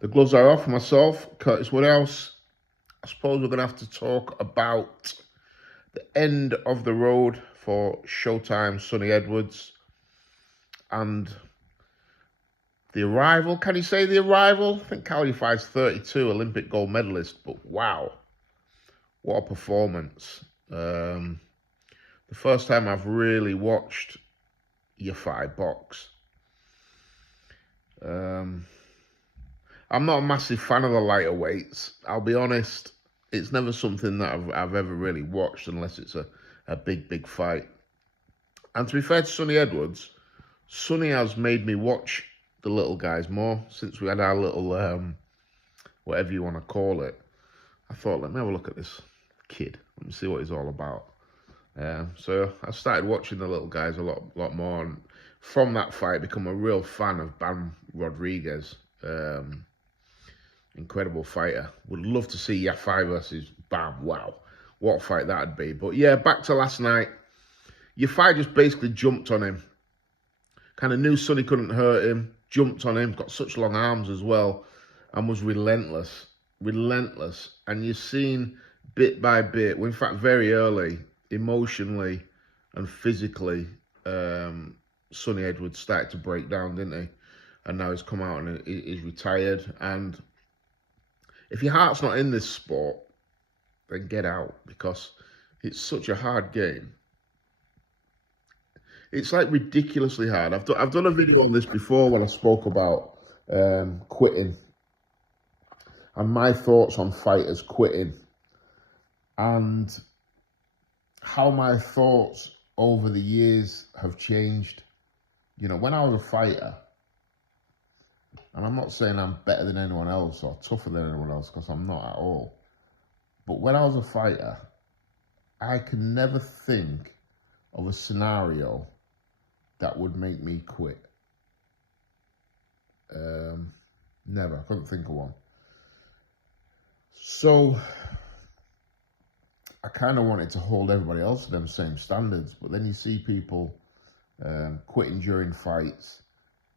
The gloves are off myself, Curtis Woodhouse. I suppose we're going to have to talk about the end of the road for Showtime Sonny Edwards and the arrival. Can you say the arrival? I think Galal Yafia's 32, Olympic gold medalist, but wow, what a performance. The first time I've really watched Yafai box. I'm not a massive fan of the lighter weights. I'll be honest, it's never something that I've ever really watched unless it's a big fight. And to be fair to Sonny Edwards, Sonny has made me watch the little guys more since we had our little, whatever you want to call it. I thought, let me have a look at this kid. Let me see what he's all about. So I started watching the little guys a lot more, and from that fight, become a real fan of Bam Rodriguez. Incredible fighter. Would love to see Yafai versus Bam. Wow, what a fight that'd be. But yeah, back to last night. Yafai just basically jumped on him. Kind of knew Sonny couldn't hurt him. Jumped on him. Got such long arms as well, and was relentless. Relentless. And you've seen bit by bit, well, in fact, very early, emotionally and physically, Sonny Edwards started to break down, didn't he? And now he's come out and he's retired. And if your heart's not in this sport, then get out, because it's such a hard game. It's like ridiculously hard. I've done a video on this before when I spoke about quitting and my thoughts on fighters quitting and how my thoughts over the years have changed. You know, when I was a fighter, and I'm not saying I'm better than anyone else or tougher than anyone else, because I'm not at all. But when I was a fighter, I could never think of a scenario that would make me quit. Never. I couldn't think of one. So I kind of wanted to hold everybody else to them same standards. But then you see people quitting during fights.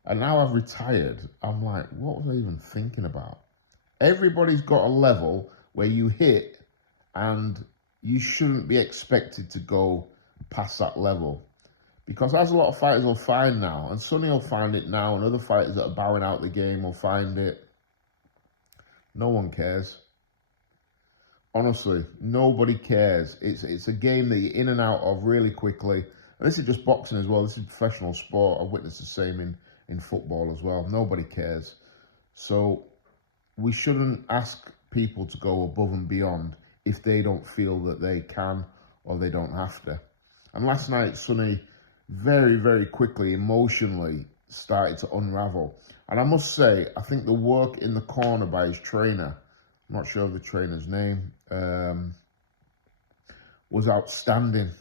And now I've retired. I'm like, what was I even thinking about? Everybody's got a level where you hit and you shouldn't be expected to go past that level. Because as a lot of fighters will find now, and Sonny will find it now, and other fighters that are bowing out the game will find it, no one cares. Honestly, nobody cares. It's a game that you're in and out of really quickly. And this is just boxing as well. This is professional sport. I've witnessed the same in football as well. Nobody cares. So we shouldn't ask people to go above and beyond if they don't feel that they can or they don't have to. And last night, Sonny very quickly, emotionally, started to unravel. And I must say, I think the work in the corner by his trainer, I'm not sure of the trainer's name, was outstanding.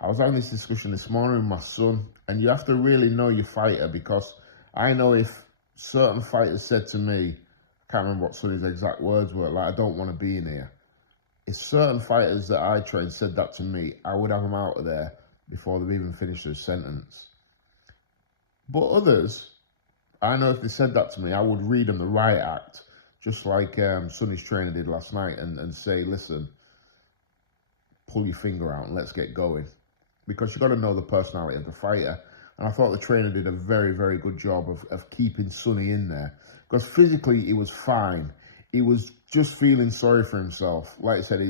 I was having this discussion this morning with my son, and you have to really know your fighter, because I know if certain fighters said to me, I can't remember what Sonny's exact words were, like, I don't want to be in here. If certain fighters that I trained said that to me, I would have them out of there before they've even finished their sentence. But others, I know if they said that to me, I would read them the riot act, just like Sonny's trainer did last night, and say, listen, pull your finger out and let's get going. Because you've got to know the personality of the fighter. And I thought the trainer did a very good job of keeping Sonny in there. Because physically, he was fine. He was just feeling sorry for himself. Like I said,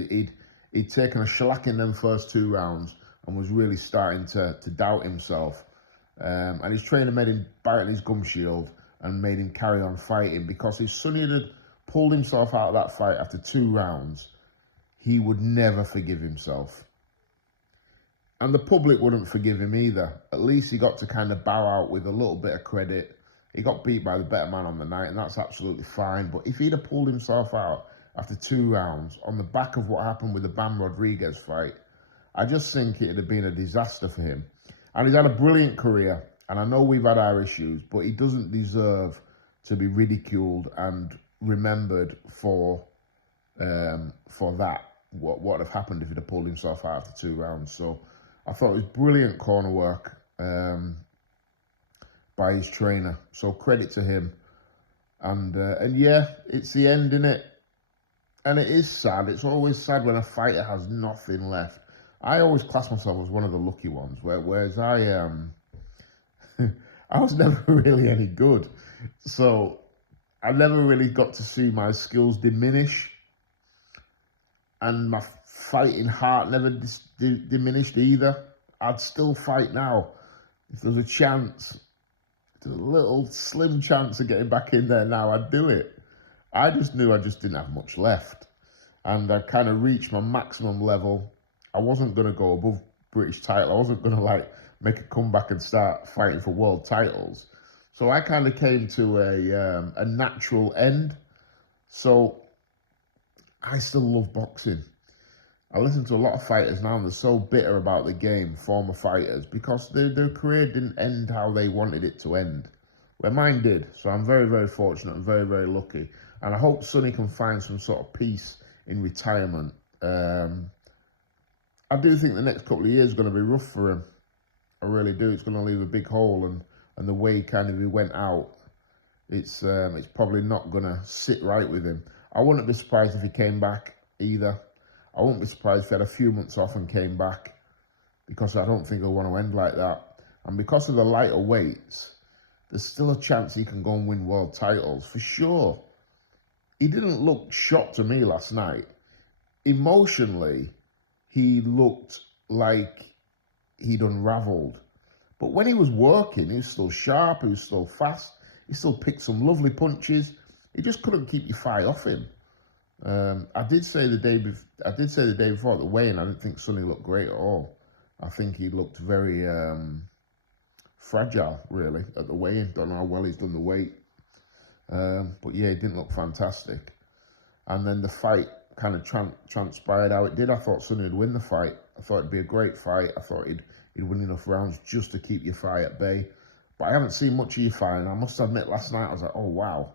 he'd taken a shellacking them first 2 rounds and was really starting to doubt himself. And his trainer made him bite on his gum shield and made him carry on fighting. Because if Sonny had pulled himself out of that fight after 2 rounds, he would never forgive himself. And the public wouldn't forgive him either. At least he got to kind of bow out with a little bit of credit. He got beat by the better man on the night, and that's absolutely fine. But if he'd have pulled himself out after 2 rounds on the back of what happened with the Bam Rodriguez fight, I just think it'd have been a disaster for him. And he's had a brilliant career, and I know we've had our issues, but he doesn't deserve to be ridiculed and remembered for that, what would have happened if he'd have pulled himself out after 2 rounds. So I thought it was brilliant corner work by his trainer. So credit to him. And yeah, it's the end, innit? And it is sad. It's always sad when a fighter has nothing left. I always class myself as one of the lucky ones, whereas I was never really any good. So I never really got to see my skills diminish, and my fighting heart never diminished either. I'd still fight now. If there's a chance, there's a little slim chance of getting back in there now, I'd do it. I just knew I just didn't have much left. And I kind of reached my maximum level. I wasn't going to go above British title. I wasn't going to like make a comeback and start fighting for world titles. So I kind of came to a natural end. So I still love boxing. I listen to a lot of fighters now and they're so bitter about the game, former fighters, because their career didn't end how they wanted it to end. Well, mine did. So I'm very, very fortunate and very, very lucky. And I hope Sonny can find some sort of peace in retirement. I do think the next couple of years are going to be rough for him. I really do. It's going to leave a big hole, and the way he went out, it's probably not going to sit right with him. I wouldn't be surprised if he came back either. I wouldn't be surprised if he had a few months off and came back, because I don't think he'll want to end like that. And because of the lighter weights, there's still a chance he can go and win world titles, for sure. He didn't look shocked to me last night. Emotionally, he looked like he'd unravelled. But when he was working, he was still sharp, he was still fast, he still picked some lovely punches. He just couldn't keep Yafai off him. I did say the day before at the weigh-in, I didn't think Sonny looked great at all. I think he looked very fragile, really, at the weigh-in. Don't know how well he's done the weight. But yeah, he didn't look fantastic. And then the fight kind of transpired how it did. I thought Sonny would win the fight. I thought it'd be a great fight. I thought he'd win enough rounds just to keep Yafai at bay. But I haven't seen much of Yafai, and I must admit, last night I was like, oh wow,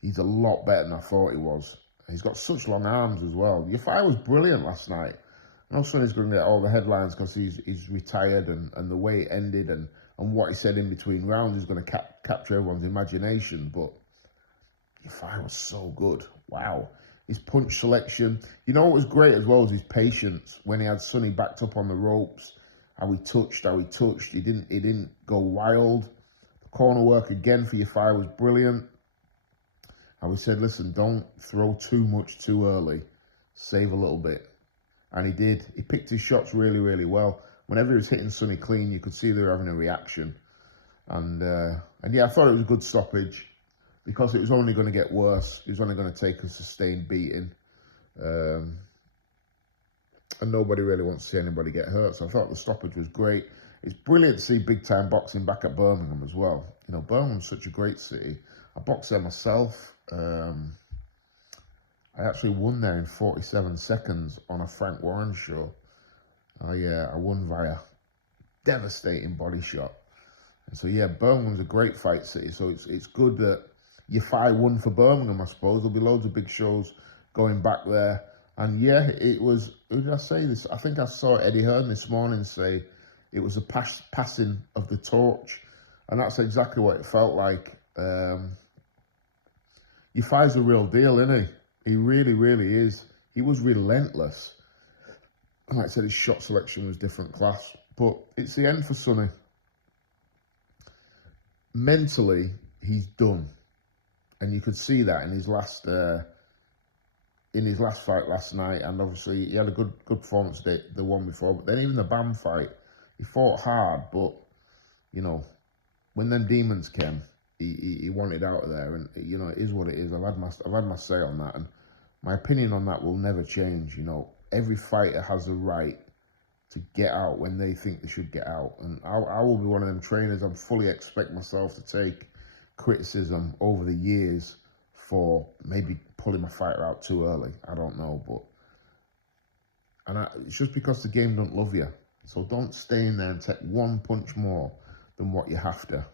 he's a lot better than I thought he was. He's got such long arms as well. Yafai was brilliant last night. I know Sonny's going to get all the headlines because he's retired, and the way it ended and what he said in between rounds is going to capture everyone's imagination. But Yafai was so good. Wow. His punch selection. You know what was great as well was his patience when he had Sonny backed up on the ropes. How he touched. He didn't go wild. The corner work again for Yafai was brilliant. And we said, listen, don't throw too much too early. Save a little bit. And he did. He picked his shots really, really well. Whenever he was hitting Sonny clean, you could see they were having a reaction. And yeah, I thought it was a good stoppage because it was only going to get worse. It was only going to take a sustained beating. And nobody really wants to see anybody get hurt. So I thought the stoppage was great. It's brilliant to see big-time boxing back at Birmingham as well. You know, Birmingham's such a great city. I boxed there myself. I actually won there in 47 seconds on a Frank Warren show. I won via devastating body shot. And so yeah, Birmingham's a great fight city. So it's good that Yafai won for Birmingham, I suppose. There'll be loads of big shows going back there. And yeah, it was, who did I say this? I think I saw Eddie Hearn this morning say it was a passing of the torch. And that's exactly what it felt like. Yafai's a real deal, isn't he? He really, really is. He was relentless. And like I said, his shot selection was different class. But it's the end for Sonny. Mentally, he's done. And you could see that in his last fight last night. And obviously, he had a good performance the one before. But then even the BAM fight, he fought hard. But, you know, when them demons came, he wanted out of there, and you know, it is what it is. I've had my say on that, and my opinion on that will never change. You know, every fighter has a right to get out when they think they should get out, and I will be one of them trainers. I fully expect myself to take criticism over the years for maybe pulling my fighter out too early. I don't know, but it's just because the game don't love you. So don't stay in there and take one punch more than what you have to.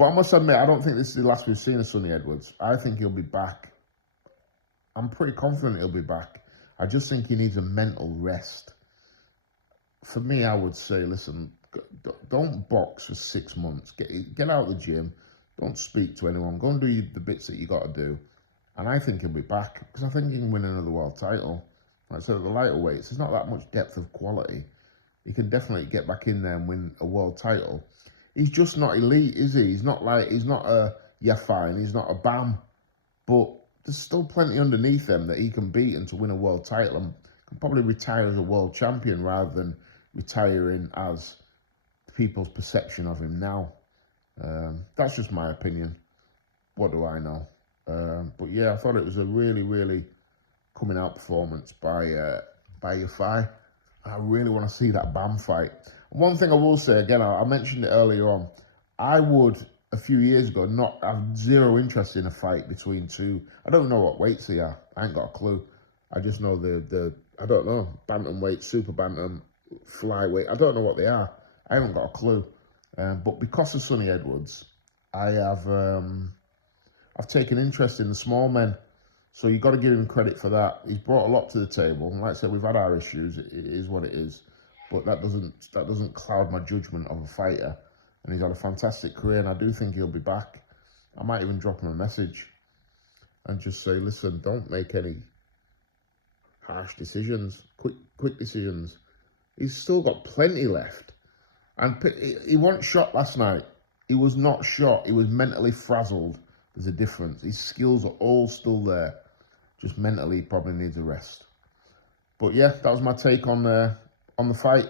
But I must admit, I don't think this is the last we've seen of Sonny Edwards. I think he'll be back. I'm pretty confident he'll be back. I just think he needs a mental rest. For me, I would say, listen, don't box for 6 months. Get out of the gym, Don't speak to anyone. Go and do the bits that you got to do. And I think he'll be back because I think he can win another world title. Like I said, at the lighter weights, there's not that much depth of quality. He can definitely get back in there and win a world title. He's just not elite, is he? He's not a Yafai and he's not a Bam. But there's still plenty underneath him that he can beat and to win a world title and can probably retire as a world champion rather than retiring as people's perception of him now. That's just my opinion. What do I know? But yeah, I thought it was a really, really coming out performance by Yafai. I really want to see that Bam fight. One thing I will say, again, I mentioned it earlier on, I would, a few years ago, not have zero interest in a fight between two. I don't know what weights they are. I ain't got a clue. I just know I don't know, bantamweight, super bantam, flyweight. I don't know what they are. I haven't got a clue. But because of Sonny Edwards, I've taken interest in the small men. So you've got to give him credit for that. He's brought a lot to the table. And like I said, we've had our issues. It is what it is. But that doesn't cloud my judgment of a fighter. And he's had a fantastic career, and I do think he'll be back. I might even drop him a message and just say, listen, don't make any harsh decisions, quick decisions. He's still got plenty left. And he wasn't shot last night. He was not shot. He was mentally frazzled. There's a difference. His skills are all still there. Just mentally, he probably needs a rest. But yeah, that was my take on the fight.